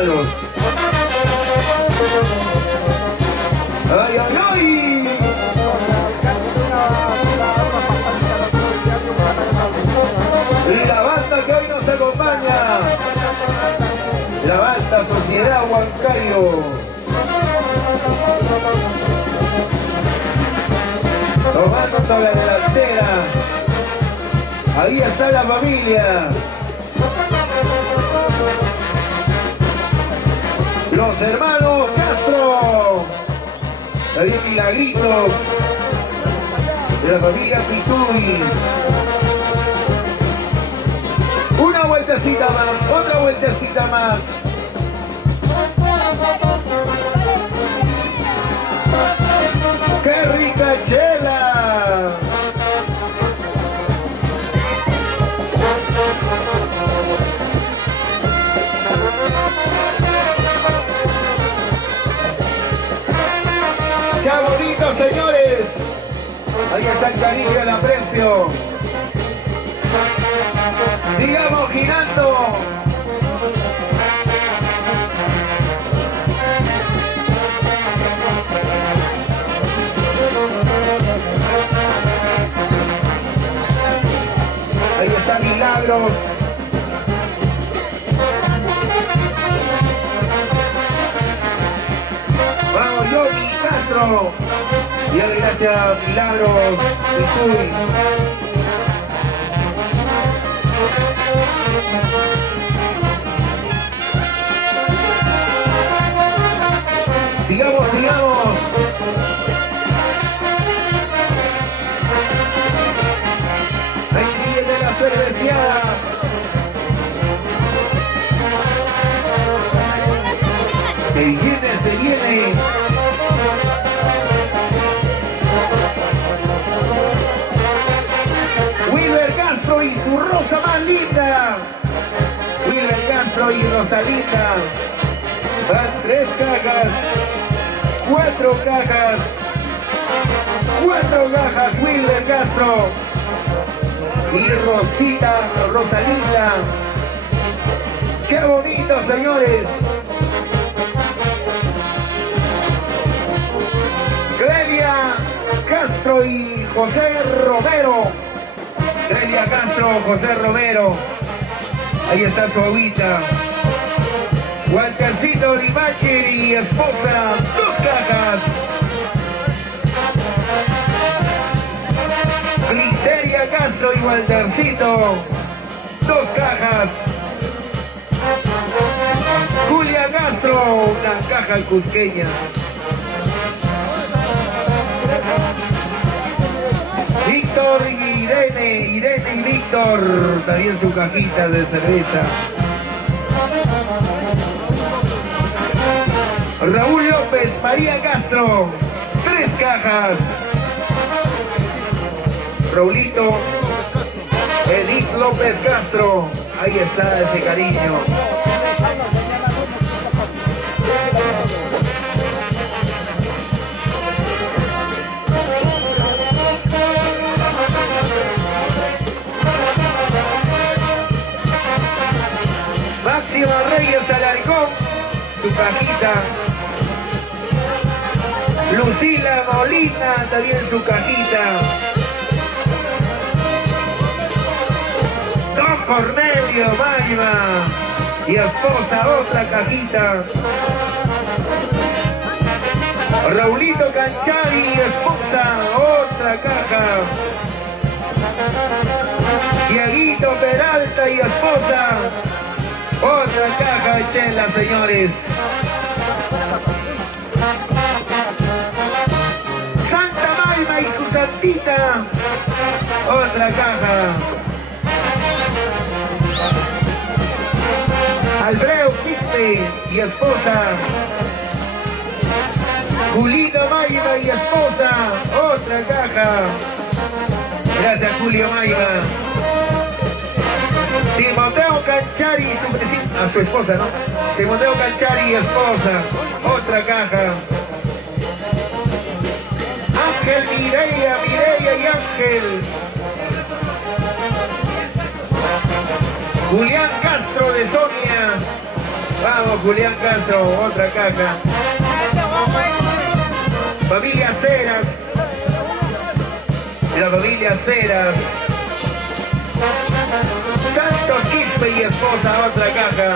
regalos. ¡Ay, ay, ay! La banda que hoy nos acompaña, la banda Sociedad Huancayo. Tomando la delantera. Ahí está la familia. Los hermanos Castro. También Milagritos. De la familia Pituy. Una vueltecita más, otra vueltecita más. ¡Qué rica chela! ¡Qué bonito, señores! Ahí está el cariño y el aprecio. Sigamos girando. Ahí está Milagros. Vamos, Johnny Castro. Y gracias, Milagros Pituy. Sigamos, sigamos. Ahí viene la cerveceada. Se viene, se viene. Wilber Castro y su rosa más linda. Wilber Castro y Rosalita. Van 3 cajas. 4 cajas. 4 cajas, Wilber Castro. Y Rosita, Rosalita. ¡Qué bonito, señores! Clelia Castro y José Romero. Clelia Castro, José Romero. Ahí está su agüita. Waltercito Rimacher y esposa, 2 cajas. Gliceria Castro y Waltercito, 2 cajas. Julia Castro, una caja cusqueña. Víctor y Irene y Víctor, también su cajita de cerveza. Raúl López, María Castro, 3 cajas. Raulito, Edith López Castro, ahí está ese cariño. Máximo Reyes Alarcón, su cajita. Lucila Molina, también su cajita. Don Cornelio Maima y esposa, otra cajita. Raulito Canchari y esposa, otra caja. Dieguito Peralta y esposa, otra caja de chela, señores. Santa Maima y su santita, otra caja. Alfredo Quispe y esposa. Julito Maima y esposa, otra caja. Gracias, Julio Maima. Timoteo Canchari y su esposa, ¿no? Timoteo Canchari y esposa, otra caja. Ángel, Mireia y Ángel. Julián Castro de Sonia, Vamos, Julián Castro, otra caja. Familia Ceras. La familia Ceras. Santos Quispe y esposa, otra caja.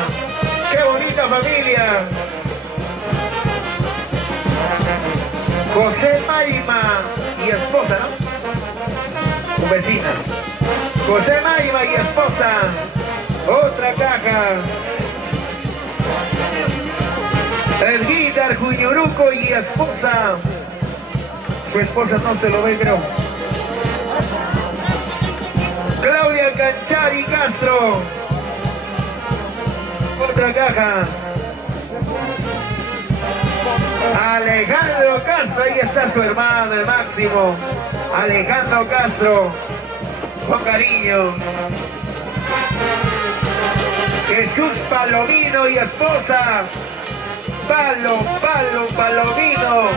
¡Qué bonita familia! José Maima y esposa, ¿no? Un vecina. José Maima y esposa. Otra caja. El Guitar Juñuruco y esposa. Su esposa no se lo ve, creo. Claudia Canchari Castro. Otra caja. Alejandro Castro, ahí está su hermano, el Máximo. Alejandro Castro, con cariño. Jesús Palomino y esposa. Palomino.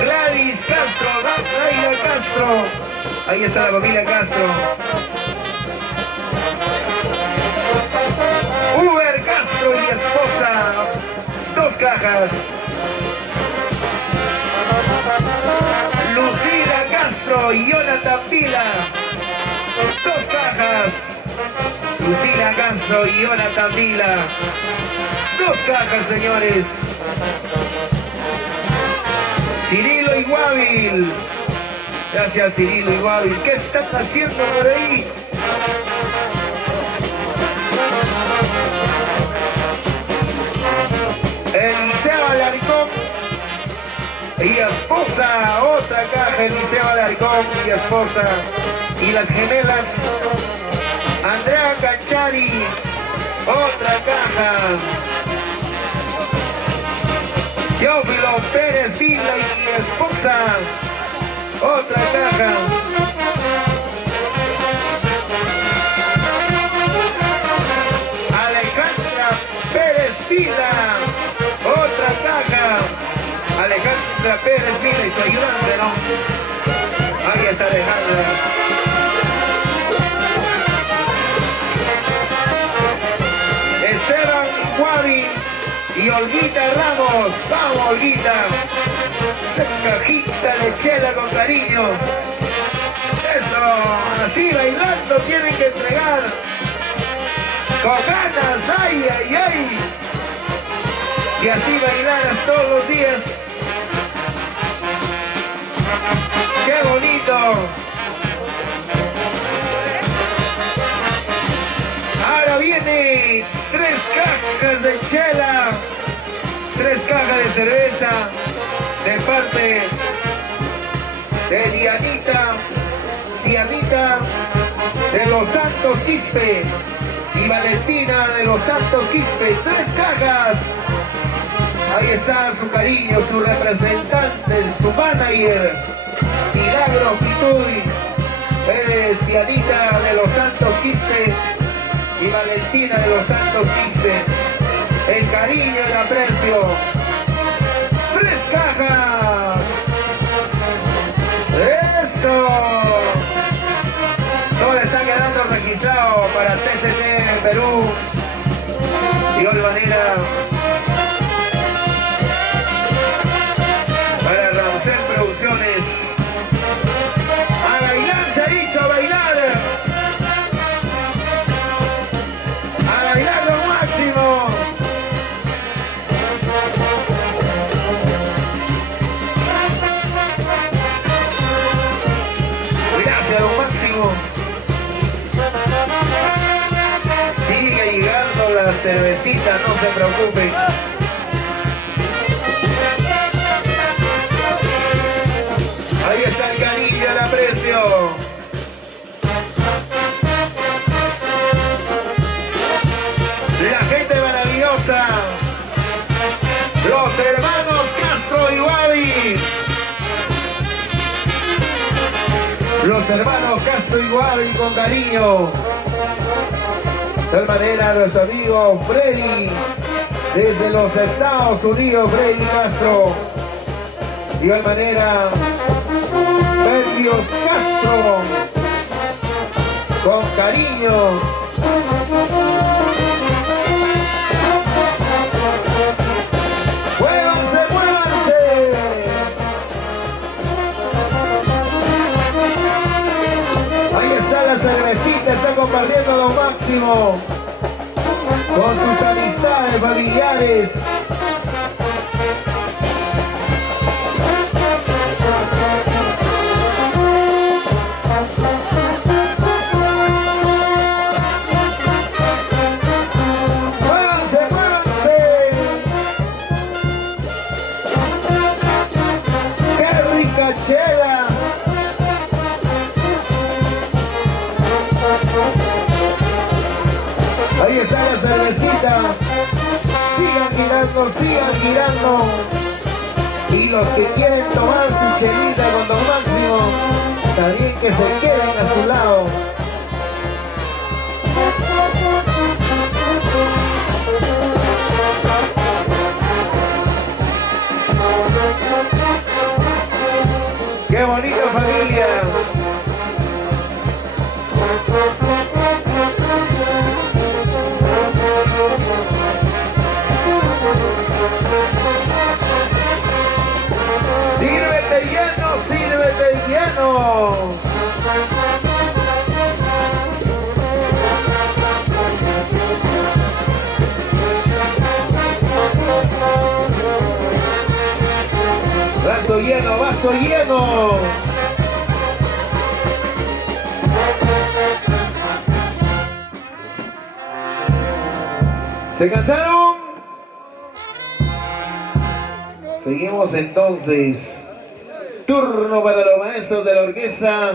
Gladys Castro, Laila Castro. Ahí está la familia Castro. Uber Castro y esposa. 2 cajas. Lucila Castro y Jonathan Vila. 2 cajas. Lucila Castro y Jonathan Vila. 2 cajas, señores. Cirilo y Guávil. Gracias, Cirilo y Guávil. ¿Qué están haciendo por ahí? Eliseo Alarcón y esposa. Otra caja, Eliseo Alarcón y esposa. Y las gemelas. Andrea Canchari. Otra caja. Teófilo Pérez Vila y esposa. Otra caja. Alejandra Pérez Vila. Otra caja. Alejandra Pérez Vila y su ayudante, ¿no? Ahí está Alejandra. Esteban Guavi y Olguita Ramos. Vamos, Olguita. Esa cajita de chela con cariño. Eso, así bailando tienen que entregar. Con ganas, ay. Y así bailarás todos los días. ¡Qué bonito! Ahora viene 3 cajas de chela, 3 cajas de cerveza de parte de Dianita, Cianita de los Santos Quispe y Valentina de los Santos Quispe. 3 cajas. Ahí está su cariño, su representante, su manager, Milagro Pituy, Cianita de los Santos Quispe y Valentina de los Santos Quispe. El cariño y el aprecio. 3 cajas. ¡Eso! Todo le está quedando registrado para TCT en Perú. De igual manera, para Rausel Producciones. A bailar se ha dicho, a bailar. A bailar lo máximo. Gracias, lo máximo. Sigue llegando la cervecita, no se preocupen. Ahí está el cariño, el aprecio. La gente maravillosa. Los hermanos Castro y Guavi. Los hermanos Castro y Guavi con cariño. De tal manera, nuestro amigo Freddy, desde los Estados Unidos, Freddy Castro. De igual manera, Berrios Castro. con cariño. ¡Muévanse, muévanse! Ahí está la cervecita, está compartiendo lo máximo con sus amistades familiares. Chela. Ahí está la cervecita. Sigan girando, sigan girando. Y los que quieren tomar su chelita con Don Máximo, también que se queden a su lado. ¡Qué bonita familia! ¡Sírvete lleno, sírvete lleno! Vaso lleno, vaso lleno. ¿Se cansaron? Seguimos entonces. Turno para los maestros de la orquesta.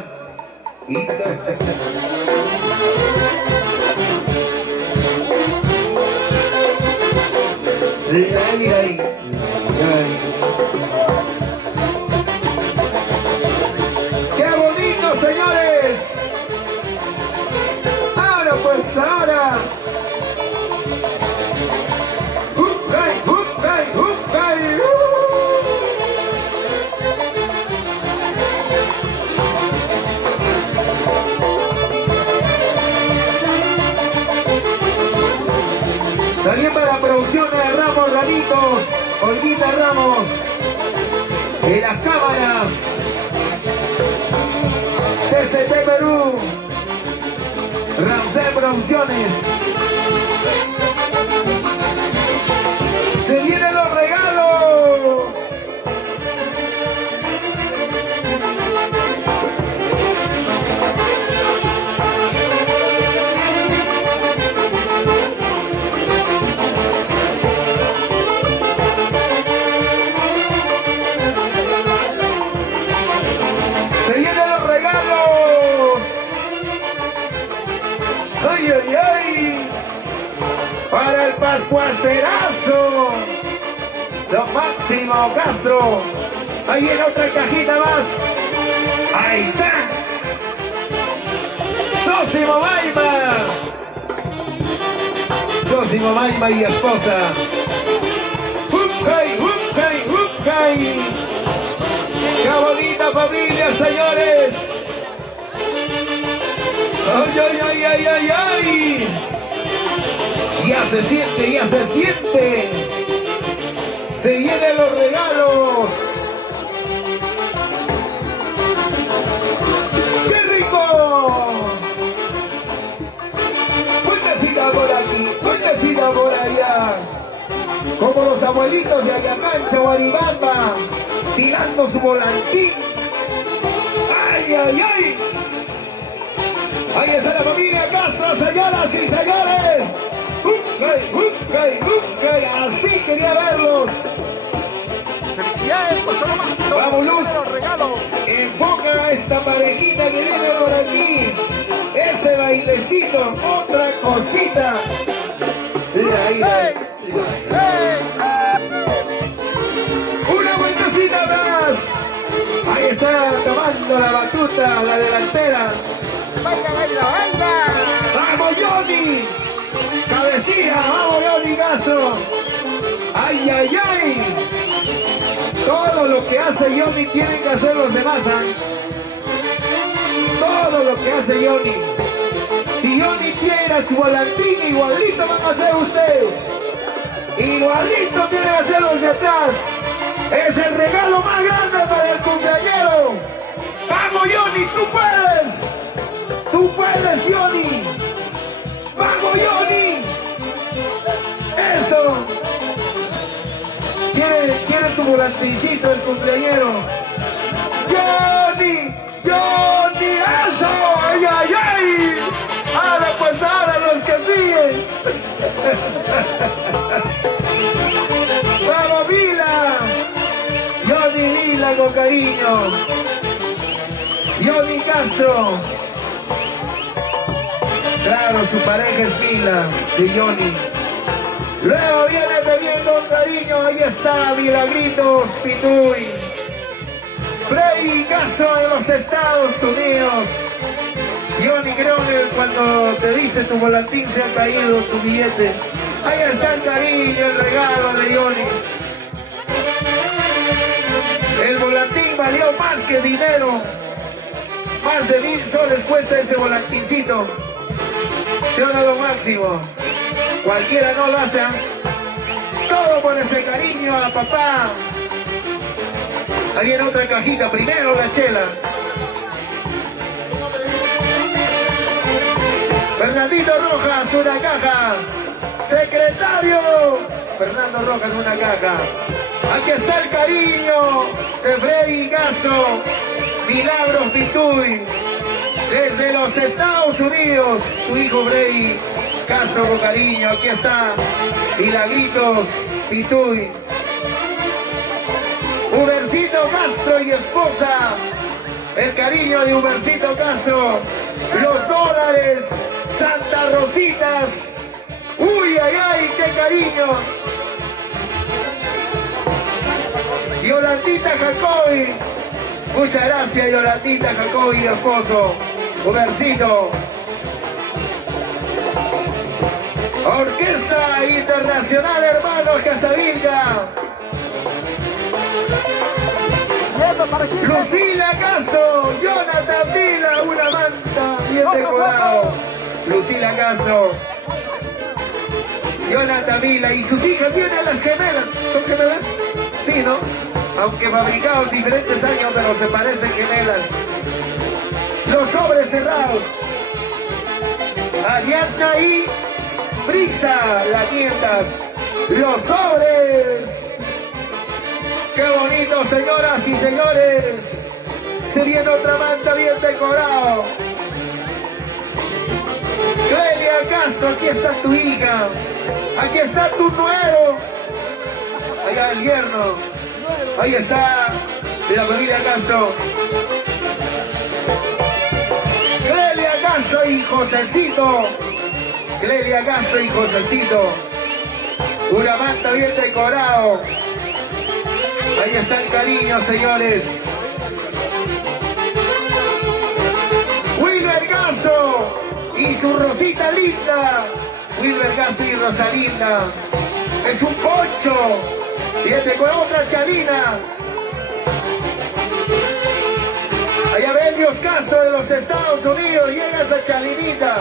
¡Qué bonito, señores! Ahora pues, ahora. También para la producción de Ramos Ramitos, Olguita Ramos, en las cámaras, TCT Perú, Ramsey Producciones. ¡Se vienen los regalos! ¡Se vienen los regalos! ¡Ay, ay, ay! Para el Pascuacerazo, Don Máximo Castro. Ahí viene otra cajita más. Ahí está. Sosimo Maima. Sosimo Maima y esposa. ¡Upkay, upkay, upkay! ¡Qué bonita familia, señores! ¡Ay, ay, ay, ay, ay, ay! Ya se siente, ya se siente. Se vienen los regalos. ¡Qué rico! Cuentecita por aquí, cuentecita por allá. Como los abuelitos de Ayacancha, Guaribamba, tirando su volantín. ¡Ay, ay, ay! Ahí está la familia Castro, señoras y señores. Así quería verlos. Felicidades por solo Máximo. Vamos, Luz. Los regalos. Enfoca a esta parejita que viene por aquí. Ese bailecito, otra cosita. Hey. Una vueltecita más. Ahí está tomando la batuta, la delantera. Baila, baila, baila. ¡Vamos, Johnny! ¡Cabecilla! ¡Vamos, Johnny Castro! ¡Ay, ay, ay! Todo lo que hace Johnny tienen que hacer los demás, ¿eh? Todo lo que hace Johnny. Johnny tiene su volantín, igualito van a hacer ustedes. Igualito tienen que hacer los de atrás. Es el regalo más grande para el cumpleañero. ¡Vamos, Johnny! ¡Tú puedes! ¡Tú puedes, Johnny! ¡Vamos, Johnny! ¡Eso! ¿Quiere tu volantincito el cumpleañero? ¡Johnny! ¡Johnny! ¡Eso! ¡Ay, ay, ay! ¡Ahora pues ahora los que siguen! ¡Vamos, Vila! Johnny Vila con cariño. Johnny Castro. Claro, su pareja es Vila, de Johnny. Luego viene también con cariño, ahí está Milagritos Pituy. Freddy Castro de los Estados Unidos. Johnny, creo que cuando te dice tu volantín se ha caído tu billete. Ahí está el cariño, el regalo de Johnny. El volantín valió más que dinero. Más de 1000 soles cuesta ese volantincito. Yo no lo máximo. Cualquiera no lo hace. Todo por ese cariño a papá. Ahí viene otra cajita. Primero la chela. Fernandito Rojas, una caja. Secretario. Fernando Rojas, una caja. Aquí está el cariño de Freddy Castro. Milagros Pituy. Desde los Estados Unidos. Tu hijo Freddy Castro con cariño. Aquí está Milagritos Pituy. Hubercito Castro y esposa. El cariño de Hubercito Castro. Los dólares. Santa Rositas. Uy, ay, ay, qué cariño. Yolandita Jacobi. Muchas gracias, Yolandita Jacobi, esposo. Hubercito. Orquesta Internacional Hermanos Casavilga. Lucila Castro, Jonathan Vila, una manta bien decorado. Lucila Castro, Jonathan Vila y sus hijas vienen las gemelas. ¿Son gemelas? Sí, ¿no? Aunque fabricados diferentes años, pero se parecen gemelas. Los sobres cerrados. Ariadna y Brisa, las nietas. Los sobres. ¡Qué bonito, señoras y señores! Se viene otra manta bien decorado. Clelia Castro, aquí está tu hija. Aquí está tu nuero. Allá el yerno. Ahí está la familia Castro. Clelia Castro y Josecito. Clelia Castro y Josecito. Una manta bien decorado. Ahí está el cariño, señores. Wilmer Castro y su Rosita linda. Wilmer Castro y Rosalinda. Es un poncho. Bien decorado, otra chalina. Allá Belios Castro de los Estados Unidos. Llega esa chalinita.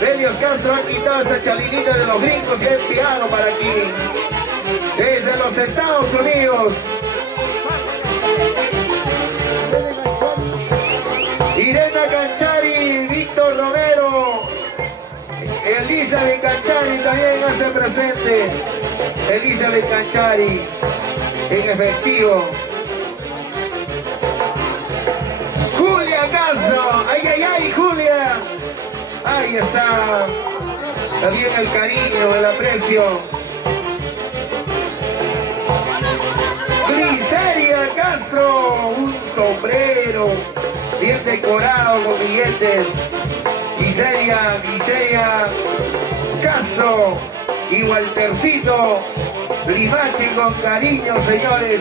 Belios Castro ha quitado esa chalinita de los gringos y ha enviado para aquí. Desde los Estados Unidos. Irena Canchari, Víctor Romero, Elizabeth Canchari también hace presente. Elizabeth Canchari, en efectivo. Julia Castro, ay, ay, ay, Julia. Ahí está. También el cariño, el aprecio. Griseria Castro, un sombrero bien decorado con billetes. Griseria Castro y Waltercito Limache con cariño, señores.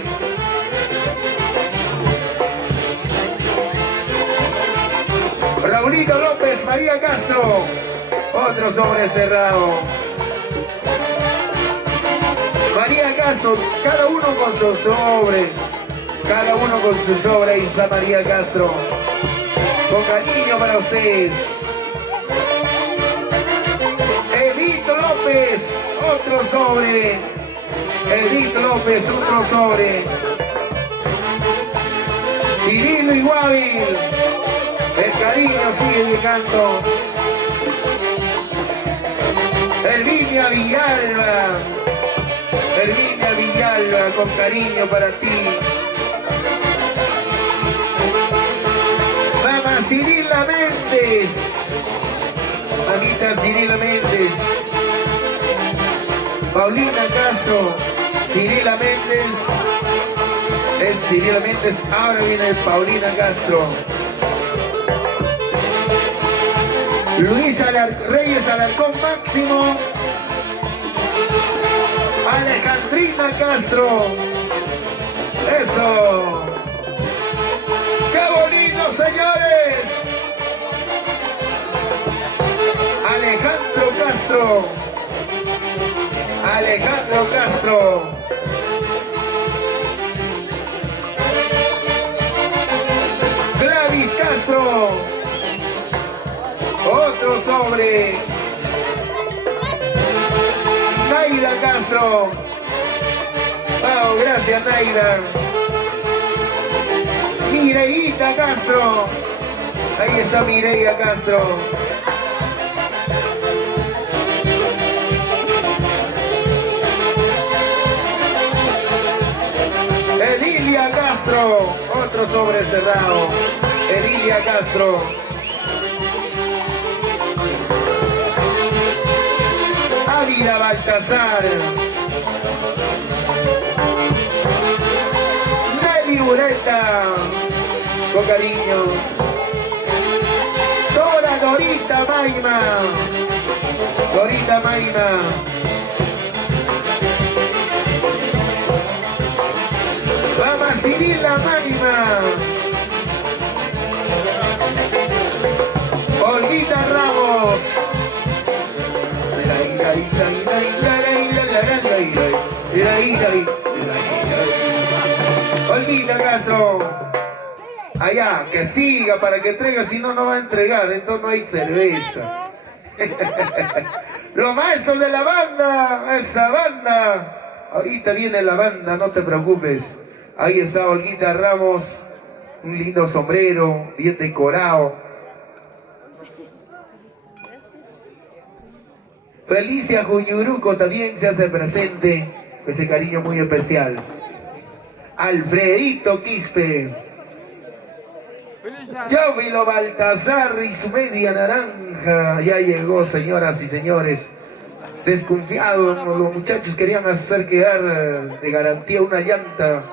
Raulito López, María Castro, otro sobre cerrado. María Castro, cada uno con su sobre. Cada uno con su sobre. Ahí está María Castro. Con cariño para ustedes. López, otro sobre. Edith López, otro sobre. Cirilo Iguávil, el cariño sigue llegando. Herminia Villalba, Herminia Villalba, con cariño para ti. Mamá Cirila Méndez, mamita Cirila Méndez. Paulina Castro, Cirila Méndez. Es Cirila Méndez, ahora viene Paulina Castro. Luis Reyes Alarcón Máximo. Alejandrina Castro. Eso. ¡Qué bonito, señores! Alejandro Castro. Alejandro Castro. Gladys Castro. Otro sobre. Naira Castro. Oh, gracias, Naira. Mireita Castro. Ahí está Mireia Castro. Edilia Castro. Otro sobre cerrado. Edilia Castro. Ávila Baltasar. Nelly Ureta, con cariño. Dorita Maima. Dorita Maima. Vamos a Cirila Maima. Olguita Ramos. Olguita Castro. Allá, que siga para que entregue, si no, no va a entregar, entonces no hay cerveza. Los maestros de la banda, esa banda. Ahorita viene la banda, no te preocupes. Ahí está Olguita Ramos, un lindo sombrero, bien decorado. Felicia Juñuruco también se hace presente, con ese cariño muy especial. Alfredito Quispe. Jovilo Baltasar y su media naranja. Ya llegó, señoras y señores. Desconfiado, los muchachos querían hacer quedar de garantía una llanta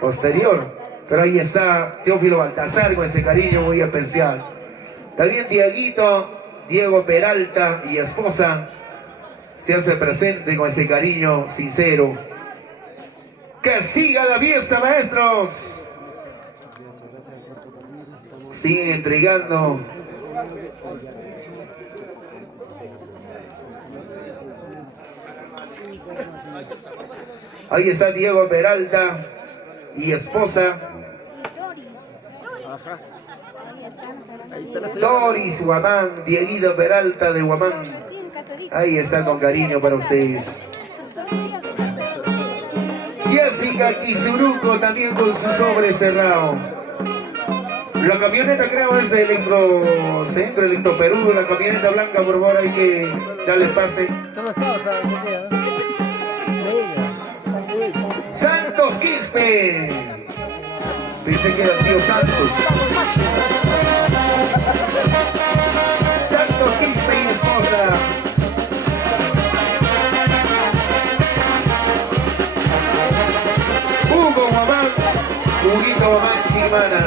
posterior. Pero ahí está Teófilo Baltasar con ese cariño muy especial. También Diego Peralta y esposa se hace presente con ese cariño sincero. ¡Que siga la fiesta, maestros! Siguen entregando. Ahí está Diego Peralta y esposa. Doris Guamán, Dieguito Peralta de Guamán. Ahí está con cariño para ustedes. Jessica Kisuruco también con su sobre cerrado. La camioneta creo es de Electrocentro, Electroperú, la camioneta blanca, por favor, hay que darle pase. Santos Quispe. Pensé que era el tío Santos. Santos Quispe y esposa. Hugo Mamán, Huguito Mamán Chimana.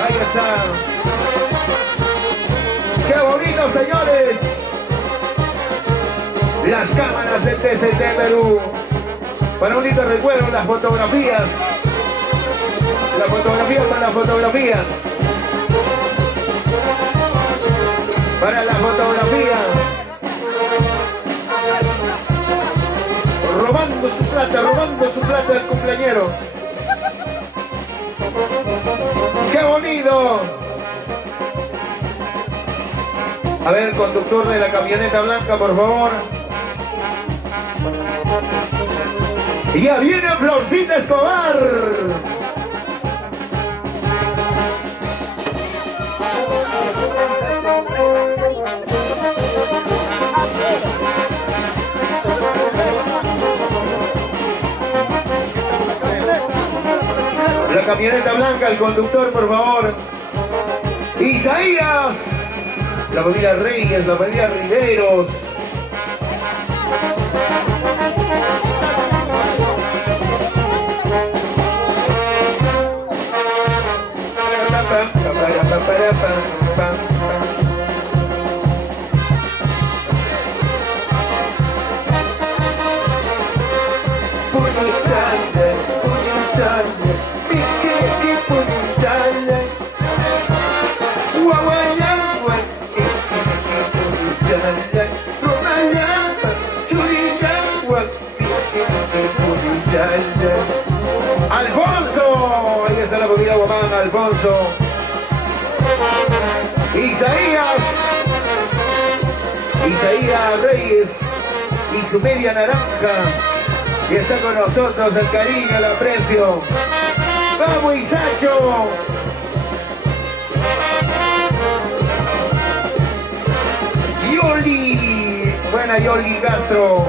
Ahí está. ¡Qué bonito, señores! Las cámaras del TCT Perú. Para un lindo recuerdo, las fotografías. Las fotografías para las fotografías. Para la fotografía. Robando su plata, robando su plato del cumpleañero. ¡Qué bonito! A ver, el conductor de la camioneta blanca, por favor. Y ya viene Florcita Escobar. La camioneta blanca, el conductor, por favor. Isaías. La familia Reyes, la familia Riveros. Alfonso, ahí está la comida Guamán, Alfonso. Isaías Reyes y su media naranja. Y está con nosotros el cariño, el aprecio. ¡Vamos, Isacho! Yoli, buena Yoli Castro.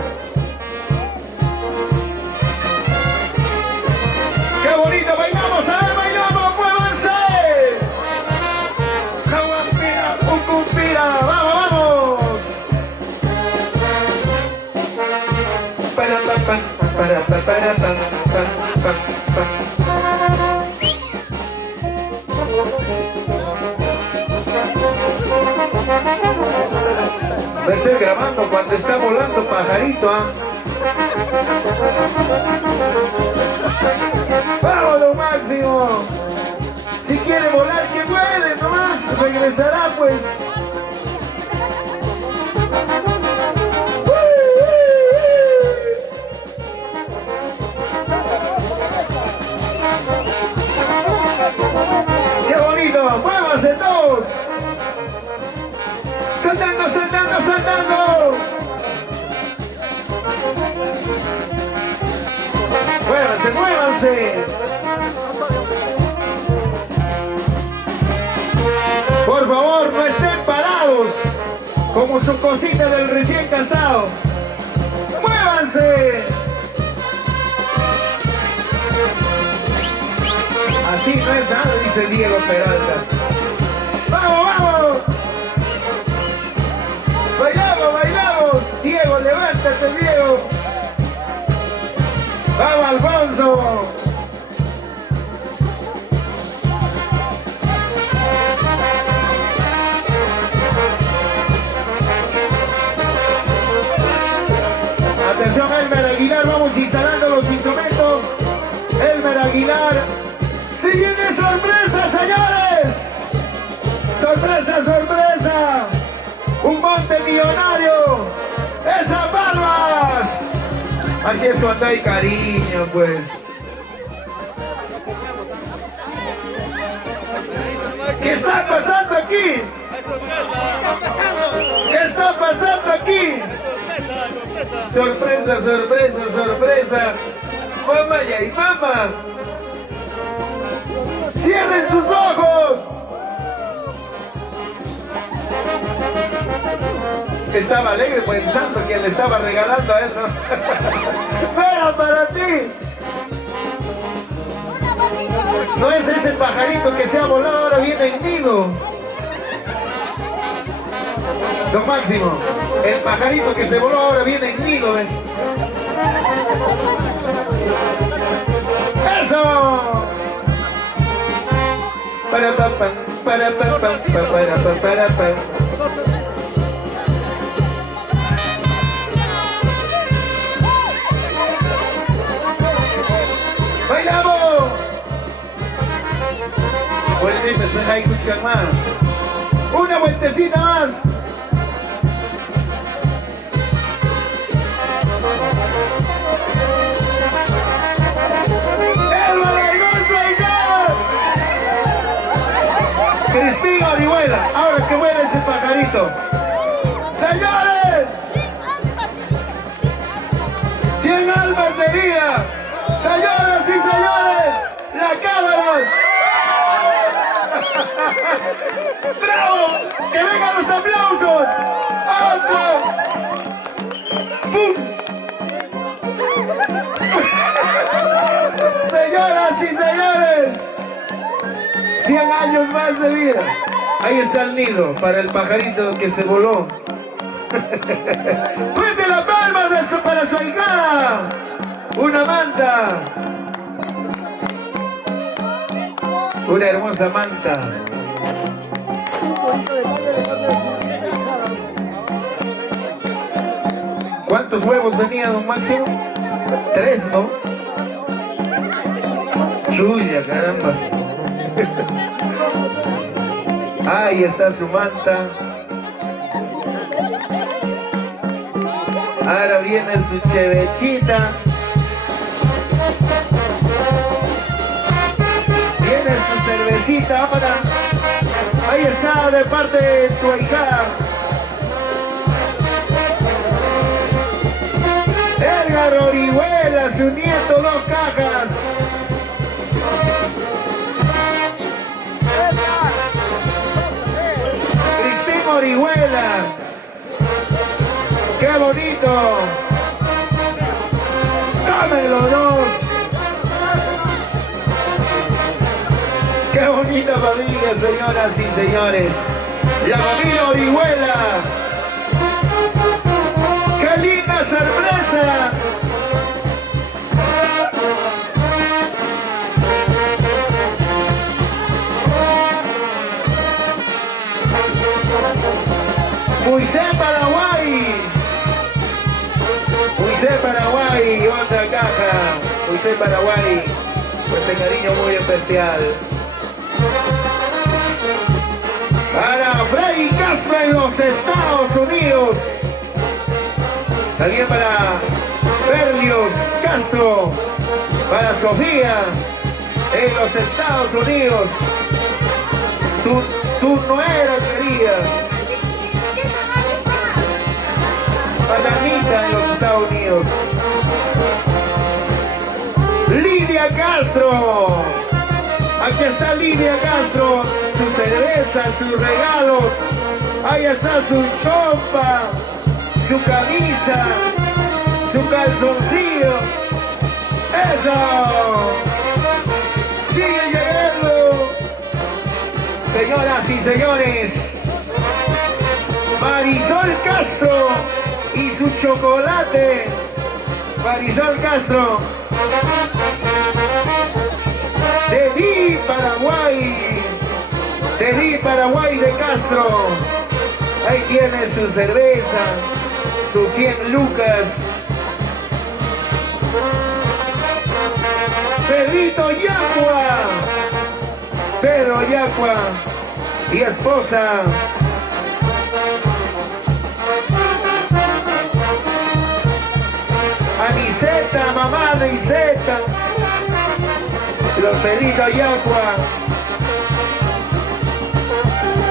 ¡Qué bonito! ¡Bailamos! ¡A ver, bailamos! ¡Muévanse! ¡Jaguampira! ¡Ucumpira! ¡Vamos, vamos! Para, pa, pa, para, pa, para, pa, pa, pa, Me estoy grabando cuando está volando pajarito, ¿ah? ¡Vamos, lo máximo! Si quiere volar, que vuele nomás. Regresará, pues. ¡Qué bonito! ¡Muévanse todos! ¡Saltando, saltando, saltando! ¡Muévanse, muévanse! Por favor, no estén parados como su cosita del recién casado. ¡Muévanse! Así no es nada, dice Diego Peralta. ¡Vamos, vamos! ¡Bailamos, bailamos! Diego, levántate, Diego. ¡Vamos, Alfonso! Atención, Elmer Aguilar, vamos instalando los instrumentos. Elmer Aguilar. ¡Si viene sorpresa, señores! ¡Sorpresa, sorpresa! ¡Un monte millonario! ¡Esas barbas! Así es cuando hay cariño, pues. ¿Qué está pasando aquí? ¿Qué está pasando aquí? Sorpresa, sorpresa, sorpresa. Mamá y mamá. ¡Cierren sus ojos! Estaba alegre pensando que le estaba regalando a él, ¿no? ¡Pero para ti! No es ese pajarito que se ha volado, ahora viene en nido. Lo máximo, el pajarito que se voló ahora viene en nido, ¿ven? ¡Eso! Para pa pa, para pa pa, para pa para pa. ¡Bailamos! Vueltecita, hay que escuchar más. Una vueltecita más. Crispín Orihuela. Ahora que vuela ese pajarito. ¡Señores! 100 almas de vida. Señoras y señores, la cámaras. ¡Bravo! ¡Que vengan los aplausos! ¡Otro! ¡Pum! Señoras y señores, 100 años más de vida. Ahí está el nido para el pajarito que se voló. ¡Fuerte la palma para su ahijada! Una manta. Una hermosa manta. ¿Cuántos huevos venía, don Máximo? 3, ¿no? Chuya, caramba. Ahí está su manta. Ahora viene su chevechita. Viene su cervecita ahora. Ahí está de parte de su ahijada. Edgar Orihuela, su nieto, 2 cajas. Crispín Orihuela. ¡Qué bonito! ¡Dámelo 2! ¡Qué bonita familia, señoras y señores! ¡La familia Orihuela! ¡Qué linda sorpresa! Moisés Paraguay. Moisés Paraguay, otra caja. Moisés Paraguay, pues ese cariño muy especial. Para Freddy Castro en los Estados Unidos. También para Berlios Castro. Para Sofía en los Estados Unidos. Tu nuera querida. Para Anita en los Estados Unidos. Lidia Castro. Aquí está Lidia Castro. Su cerveza, sus regalos. Ahí está su chompa, su camisa, su calzoncillo. ¡Eso! ¡Sigue llegando! Señoras y señores, Marisol Castro y su chocolate. Marisol Castro. De Di Paraguay. De Di Paraguay de Castro. Ahí tiene su cerveza, sus 100 lucas. Pedrito Yacua. Pedro Yacua y esposa. Aniceta, mamá de Iseta. Los Pedritos Yacua.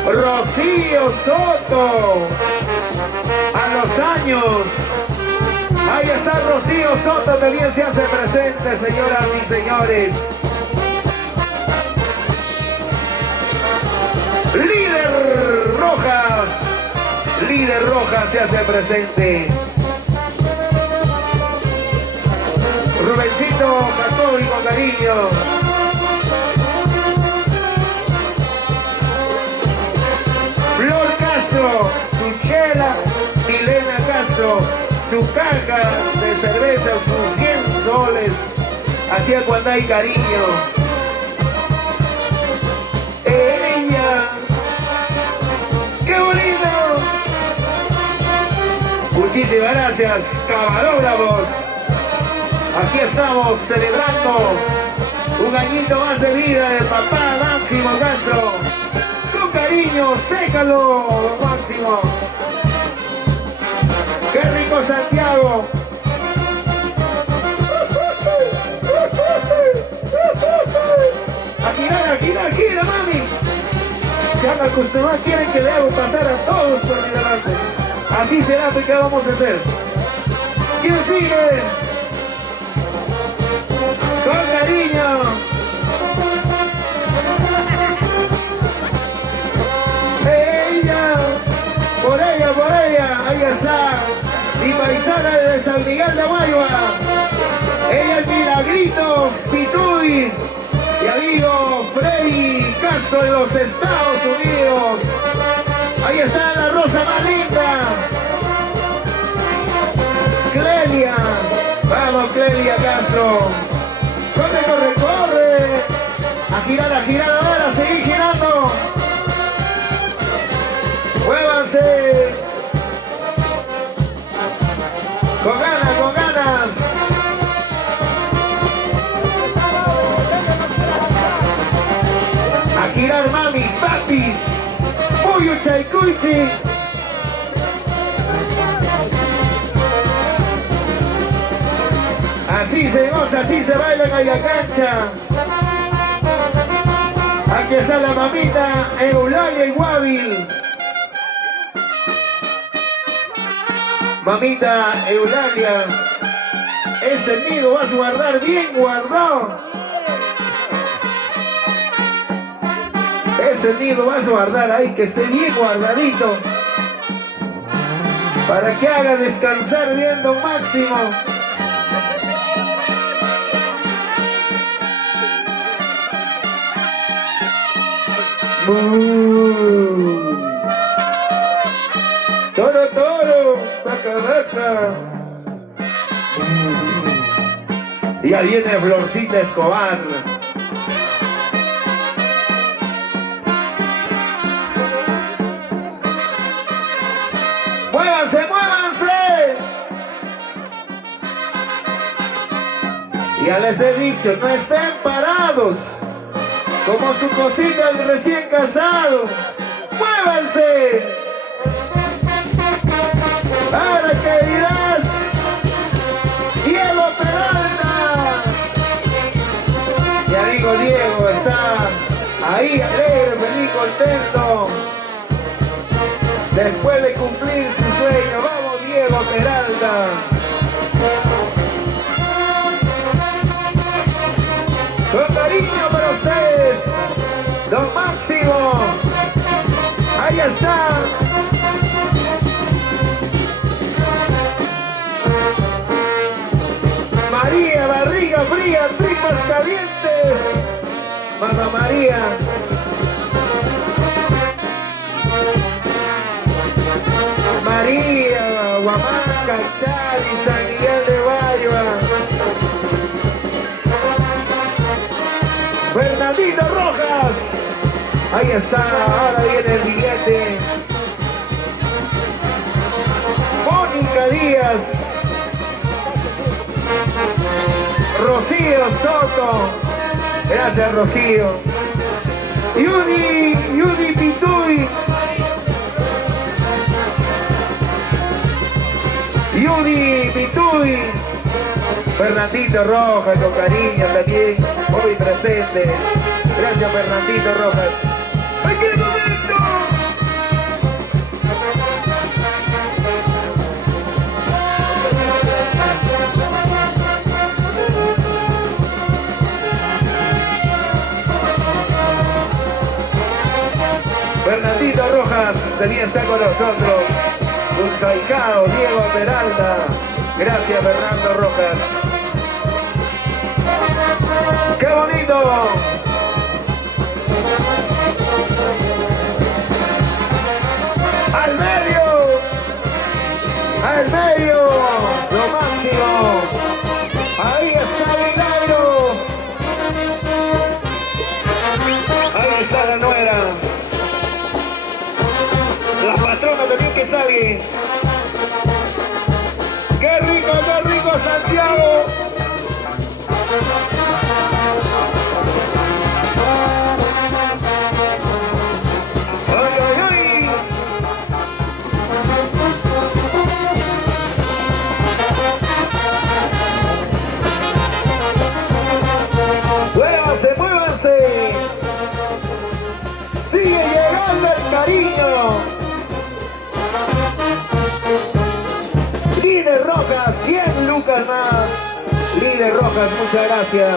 Rocío Soto. A los años. Ahí está Rocío Soto, también se hace presente, señoras y señores. Líder Rojas. Líder Rojas se hace presente. Rubencito Católico, cariño. Flor Castro, su chela, Milena Castro, su caja de cerveza, sus 100 soles. Hacia cuando hay cariño. Ella, qué bonito. Muchísimas gracias, camarógrafos. Aquí estamos celebrando un añito más de vida del papá Máximo Castro. Con cariño, sécalo, Máximo. ¡Qué rico, Santiago! A girar, mami. acostumbrado, quieren que le hago pasar a todos por mi delante. Así será, ¿qué vamos a hacer? ¿Quién sigue? Con cariño. Por ella, ahí está. Mi paisana de San Miguel de Guayua. Ella es Milagritos Pituy. Mi amigo Freddy Castro de los Estados Unidos. Ahí está la rosa más linda. Clelia. Vamos, Clelia Castro. Corre, corre, corre. A girar ahora, seguir girando. Muévanse. Con ganas, con ganas. A girar, mamis, papis. Puyo chaycuichi. Así se goza, así se baila en la cancha. Aquí está la mamita Eulalia y Guavil. Mamita Eulalia, ese nido vas a guardar bien guardado. Ese nido vas a guardar ahí, que esté bien guardadito. Para que haga descansar bien don Máximo. Toro, toro, vaca, vaca. Y ahí viene Florcita Escobar. ¡Muévanse, muévanse! Ya les he dicho, no estén parados. Como su cosita el recién casado. ¡Muévanse! Ahora que dirás, Diego Peralta. Mi amigo Diego está ahí alegre, feliz, contento. Después de cumplir su sueño. Vamos, Diego Peralta. Con cariño para ustedes, don Máximo. Ahí está. María, barriga fría, tripas calientes. Mamá María. María, Huamaca, Chali, San Miguel de Guayua. Fernandito Rojas. Ahí está, ahora viene el billete. Mónica Díaz. Rocío Soto. Gracias, Rocío. Yudi Pituy. Yudi Pituy. Fernandito Rojas, con cariño también, hoy presente. Gracias, Fernandito Rojas. ¡Ay, qué momento! Fernandito Rojas también está con nosotros. Un saicao, Diego Peralta. Gracias, Fernando Rojas. ¡Qué bonito! ¡Al medio! ¡Al medio! ¡Lo máximo! ¡Ahí está Milagros! Ahí está la nuera. La patrona también que sale. ¡Qué rico, Santiago! ¡Ay, ay, ay! ¡Muévanse, muévanse! ¡Sigue llegando el más, 100 lucas más. Líder Rojas, muchas gracias.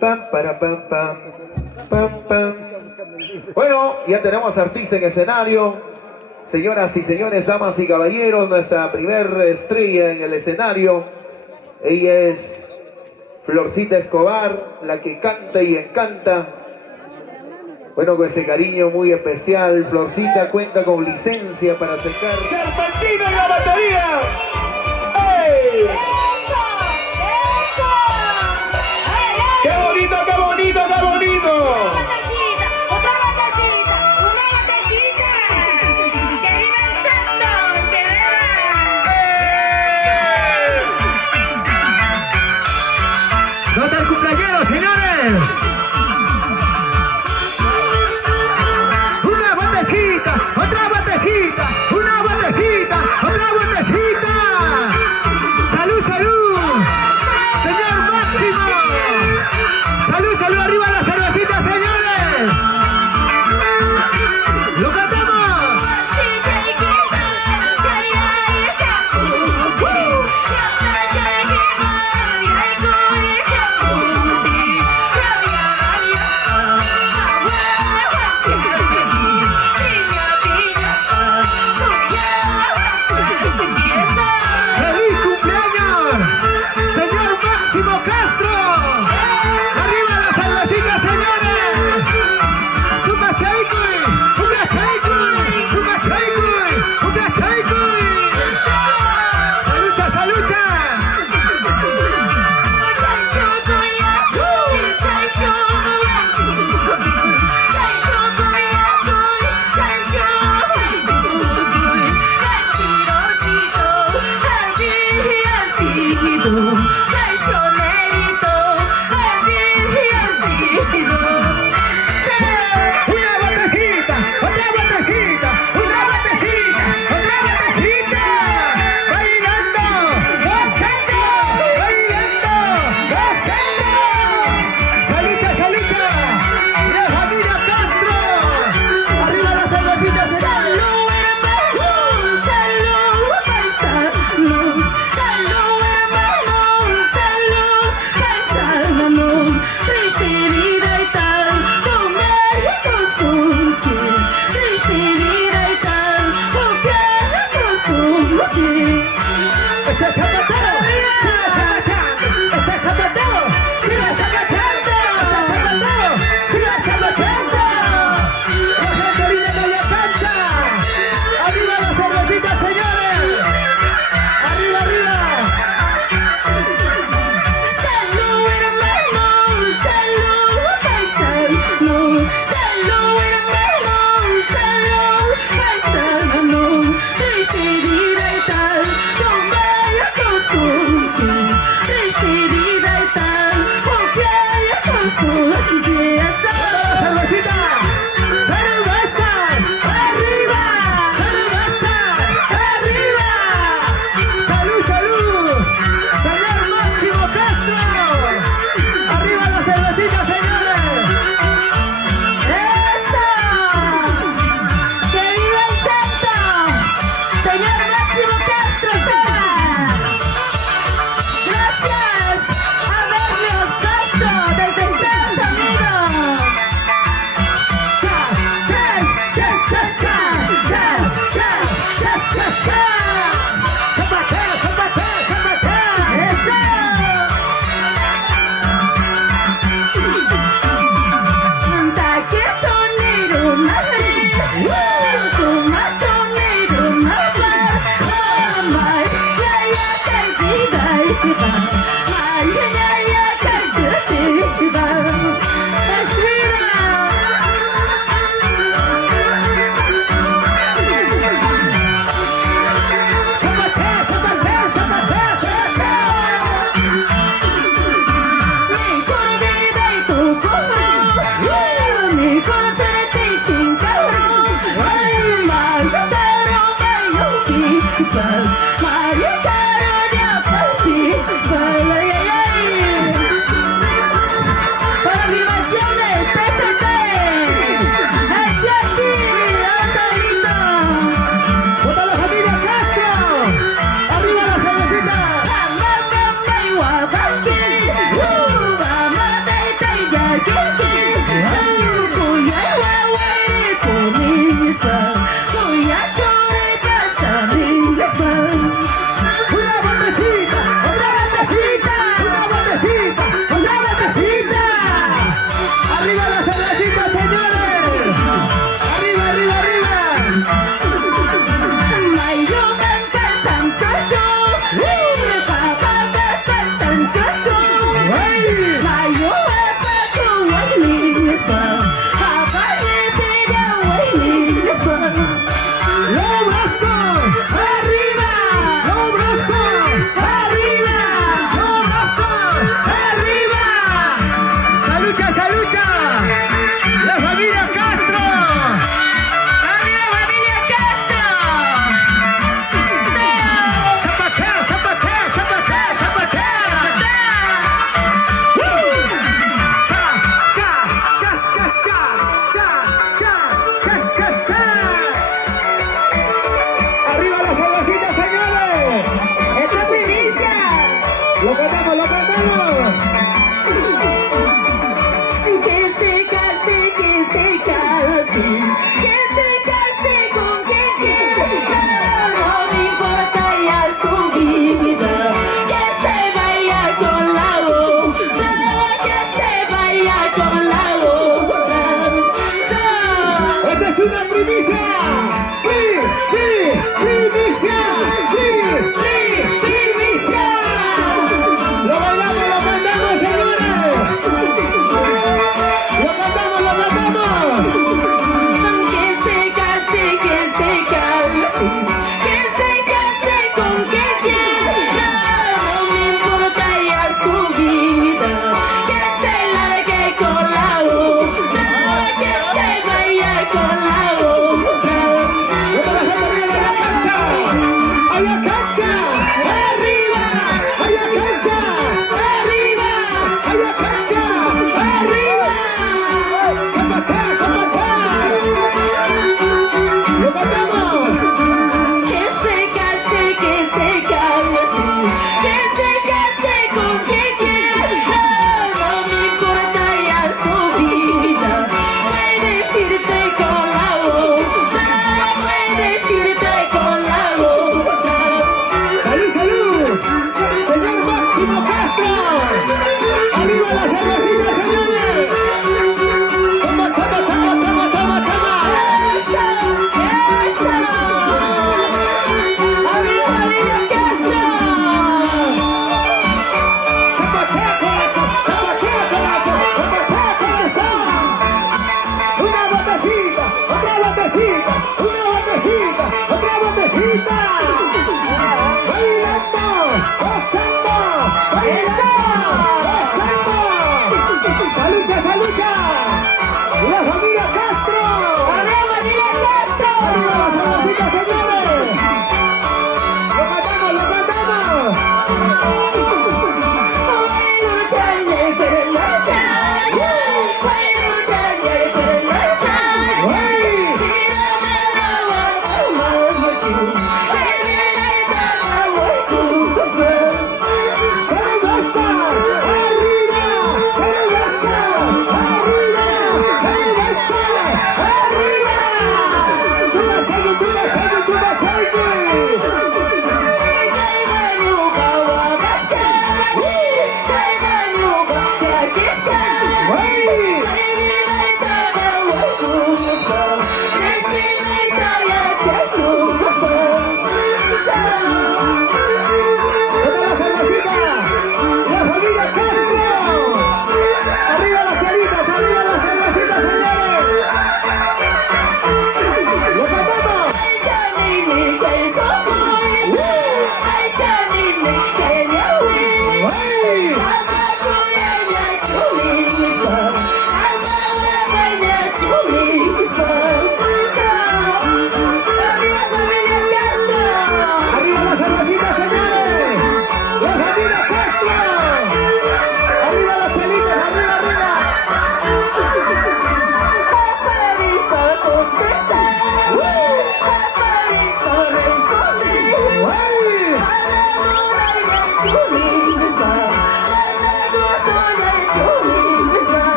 Pam, para, pam, pam, pam, pam. Bueno, ya tenemos artista en escenario. Señoras y señores, damas y caballeros, nuestra primer estrella en el escenario. Ella es Florcita Escobar, la que canta y encanta. Bueno, con ese cariño muy especial, Florcita cuenta con licencia para acercar. ¡Serpentino en la batería! ¡Ey! ¡Eso! ¡Eso! ¡Ay, ay! ¡Qué bonito, qué bonito, qué bonito! ¡Otra batallita! ¡Una batallita! ¡Que viva el santo! ¡Que viva! ¡Nota el cumpleañero, señores! ¡Otra botecita! ¡Una botecita! ¡Otra botecita! ¡Salud, salud! ¡Señor Máximo! ¡Salud, salud! ¡Arriba la cervecita, señores! ¡Lo cantamos! se case, con quien quiera, no me importa ya su vida, que se vaya con la otra, que se vaya con la otra. ¡Esta es una primicia! ¡Primicia! ¡Lo cantamos, señores! ¡Lo cantamos! Que se case con quien quiera, no me importa ya su vida, que se largue con la otra, que se vaya con la otra. ¡Allá cancha! ¡Arriba! ¡Allá cancha! ¡Arriba! ¡Allá cancha! ¡Arriba! ¡Zapatea! ¡Lo cantamos! Que se case con quien quiera, no me importa ya su vida, puedes irte con la otra, puedes irte con la otra. ¡Salud, salud! ¡Señor Máximo Castro! ¡Arriba la cervecita, señores! ¡Toma! Eso, eso. Arriba Lidia Castro. ¡Zapatea, corazón! ¡Zapatea, corazón! ¡Zapatea, corazón! ¡Una botecita! ¡Otra botecita! ¡Una botecita! ¡Otra botecita! ¡Bailando! ¡Gozando! ¡Bailando! ¡Gozando! ¡Salucha, salucha! ¡La familia Castro! Arriba Lidia Castro. ¡Arriba la cervecita, señores! ¡Lo cantamos, lo cantamos! ¡Cervezas! ¡Arriba! ¡Cervezas! ¡Arriba!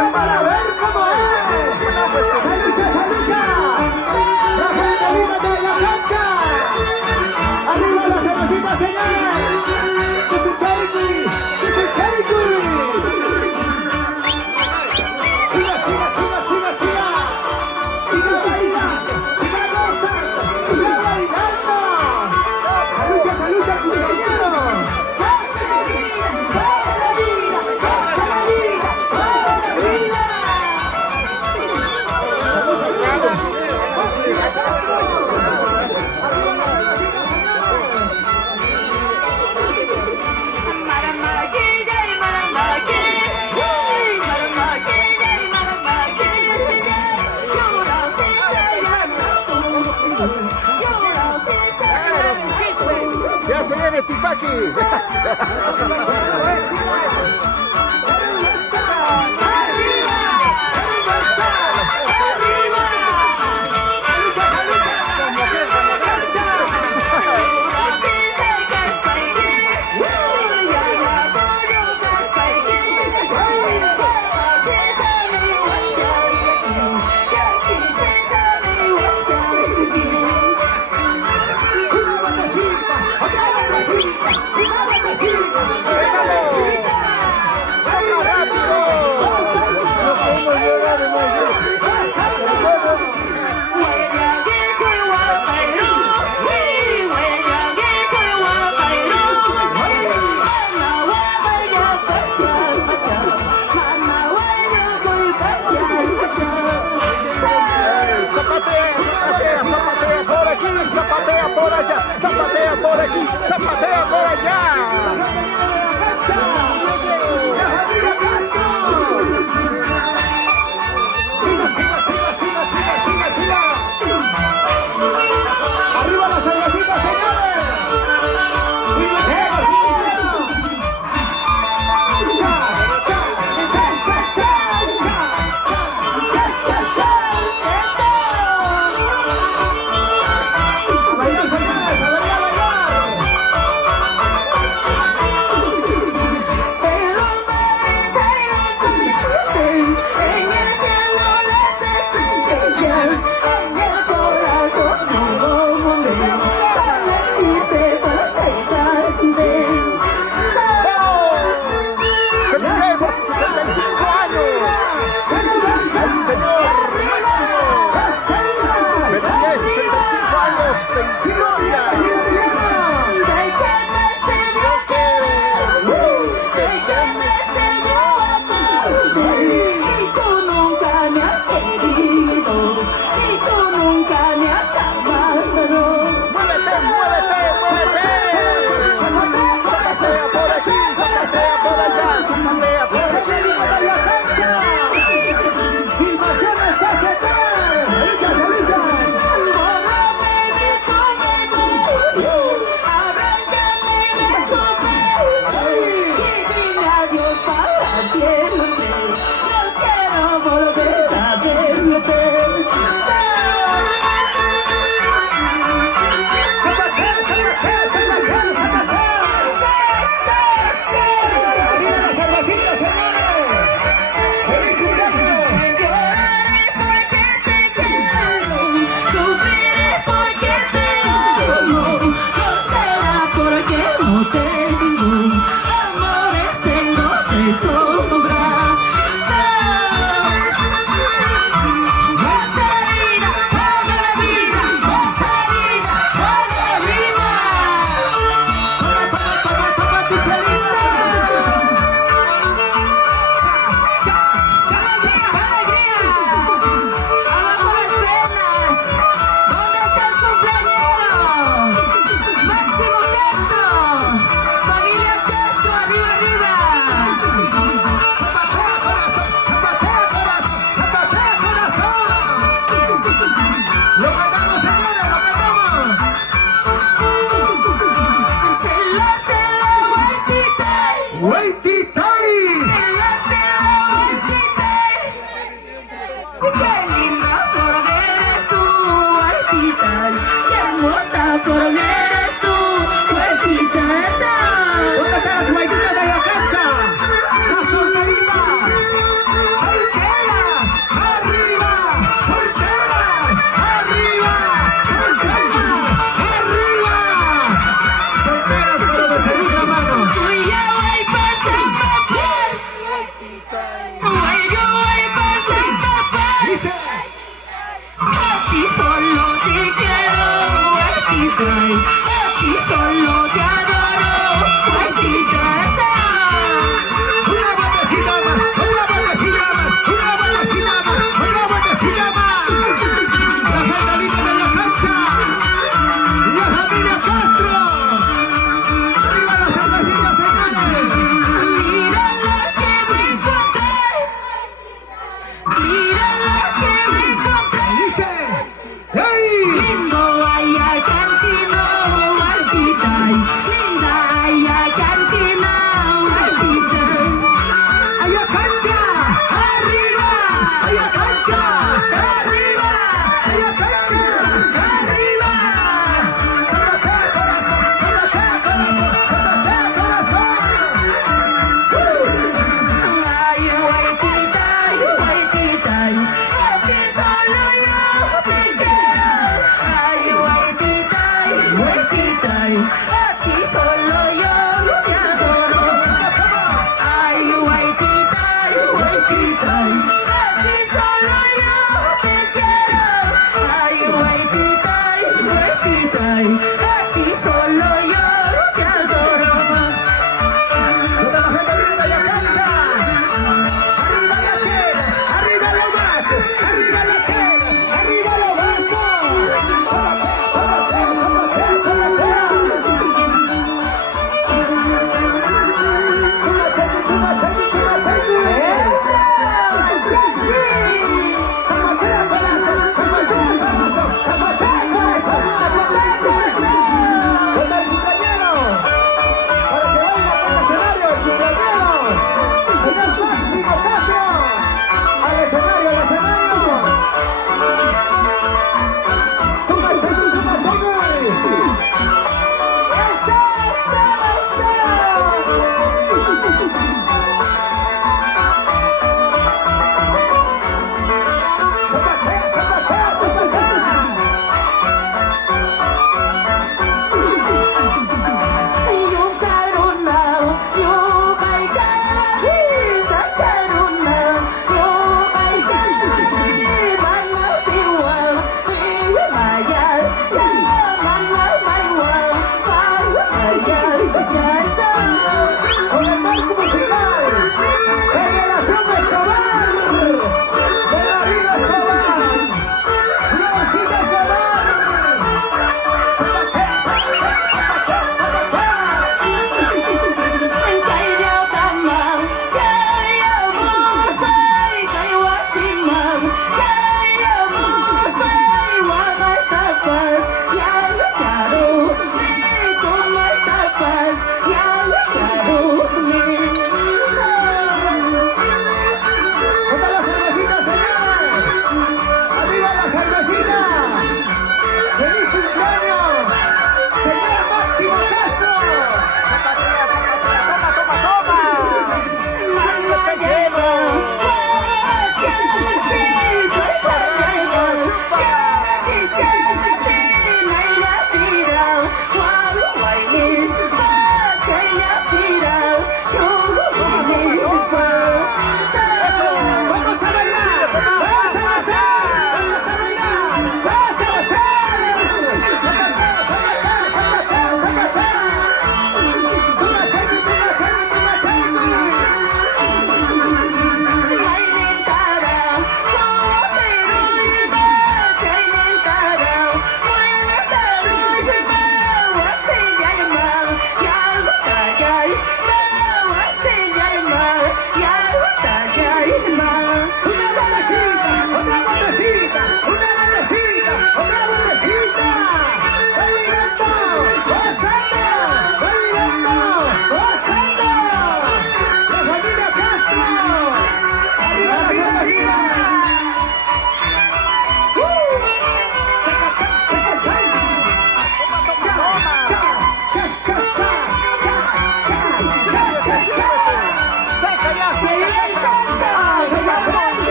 Arriba para ver cómo es. ¡Salucha, salucha! ¡La gente viva de la cancha! ¡Arriba la cervecita, señores! ¡Siga, siga, siga, siga, siga! ¡Siga bailando! ¡Siga gozando! ¡Siga bailando! ¡Salucha, salucha, compañero! ¡Pasa la vida! ¡Pasa la vida! ¡Pasa la vida! ¡Pasa la vida! Ya se viene Tipaki. Zapatea por allá, zapatea por aquí, zapatea por allá. ¡Siga, siga, siga, siga, siga, siga, siga! ¡Arriba la cervecita, señores! ¡Siga, siga, siga! ¿Dónde están las guayitas de la cancha? ¡La solterita!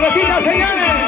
cervecita, señores.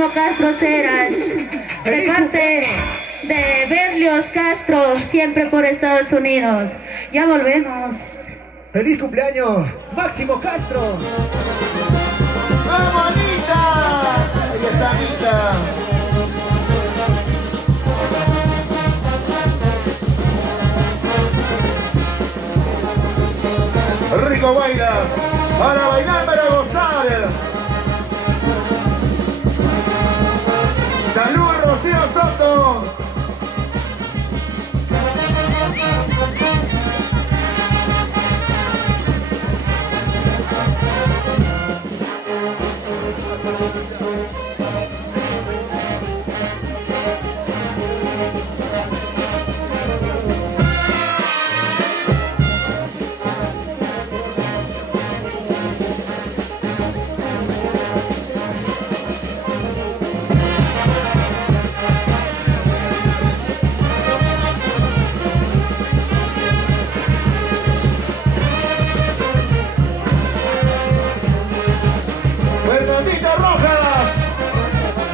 Máximo Castro Ceras, de parte de Berlioz Castro, siempre por Estados Unidos. Ya volvemos. ¡Feliz cumpleaños, Máximo Castro! ¡Vamos, Anita! Ahí está Anita. Rico bailas, para bailar, para gozar. ¡Salud, Rocío Soto!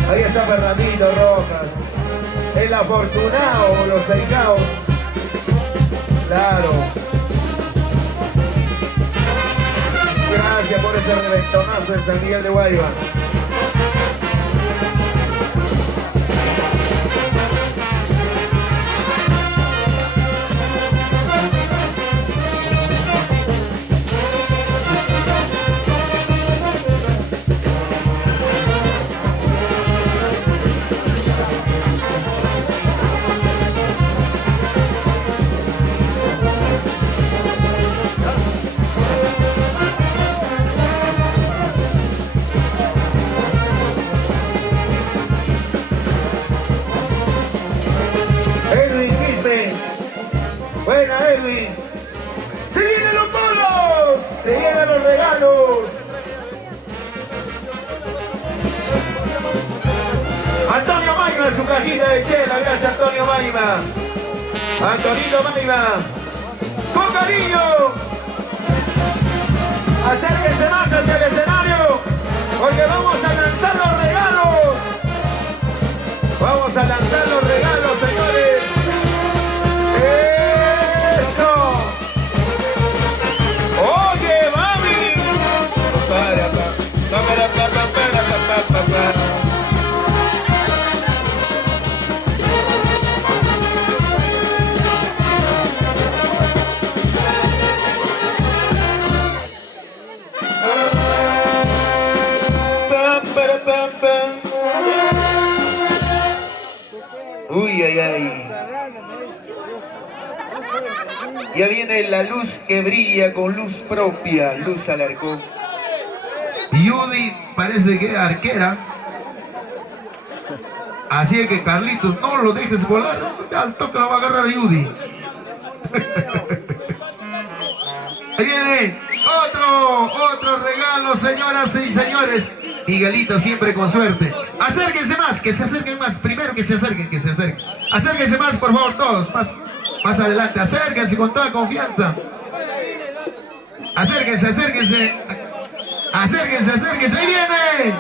Ahí está Fernandito Rojas, el afortunado, los ahijados. Claro. Gracias por ese reventonazo en San Miguel de Guayba. Buena, Edwin. ¡Se vienen los bolos! ¡Se vienen los regalos! Antonio Maima, su cajita de chela. Gracias, Antonio Maima. Antonito Maima. ¡Con cariño! Acérquense más hacia el escenario, porque vamos a lanzar los regalos. Vamos a lanzar los regalos, señores. ¡Oye, mami! Uy, ay, ay. Ya viene la luz que brilla con luz propia, Luz Alarcón. Judy parece que es arquera. Así es que Carlitos, no lo dejes volar. Al toque lo va a agarrar Judy. Ahí viene otro regalo, señoras y señores. Miguelito siempre con suerte. Acérquense más, que se acerquen más. Primero que se acerquen, Acérquense más, por favor, todos. Más adelante, acérquense con toda confianza. Acérquense. Ahí viene.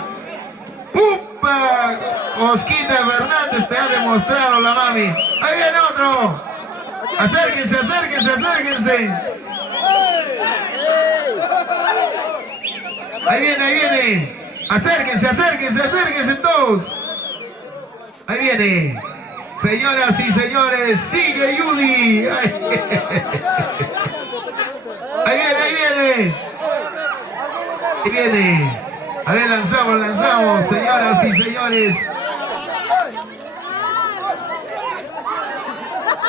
¡Upa! Osquita Fernández te ha demostrado la mami. Ahí viene otro. Acérquense. Ahí viene. Acérquense todos. Ahí viene. Señoras y señores, sigue Judy. Ahí viene. A ver, lanzamos, señoras y señores.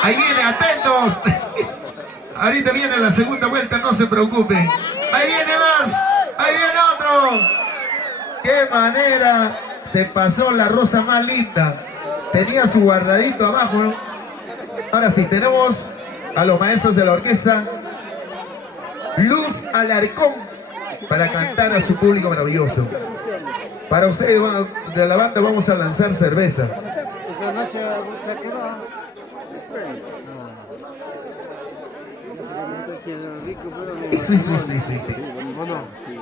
Ahí viene, atentos. Ahorita viene la segunda vuelta, no se preocupen. Ahí viene más. Ahí viene otro. ¡Qué manera! Se pasó la rosa más linda. Tenía su guardadito abajo, ¿no? Ahora sí, tenemos a los maestros de la orquesta Luz Alarcón para cantar a su público maravilloso. Para ustedes de la banda vamos a lanzar cerveza. Esa noche se quedó. Eso. Bueno, sí.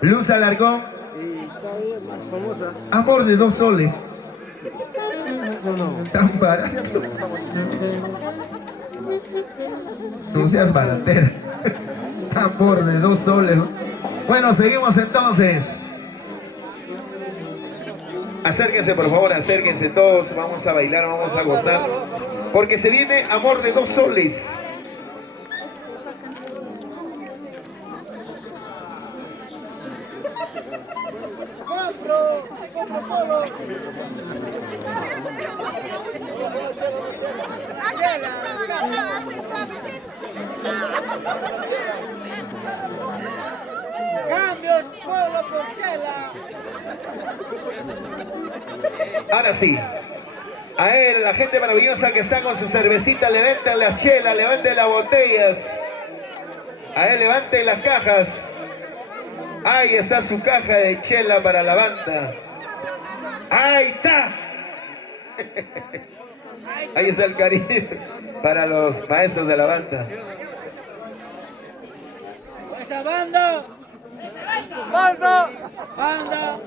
Luz Alarcón. Y cada vez más famosa. Amor de 2 soles. Tan barato. No seas baratera. Amor de 2 soles. Bueno, seguimos entonces. Acérquense, por favor, acérquense todos. Vamos a bailar, vamos a gozar. Porque se viene Amor de 2 soles. Cambio el pueblo por chela. Ahora sí. A él, la gente maravillosa que está con su cervecita, levanten las chelas, levanten las botellas. A él, levanten las cajas. Ahí está su caja de chela para la banda. Ahí está. Ahí está el cariño para los maestros de la banda. Esa banda. Banda. Banda.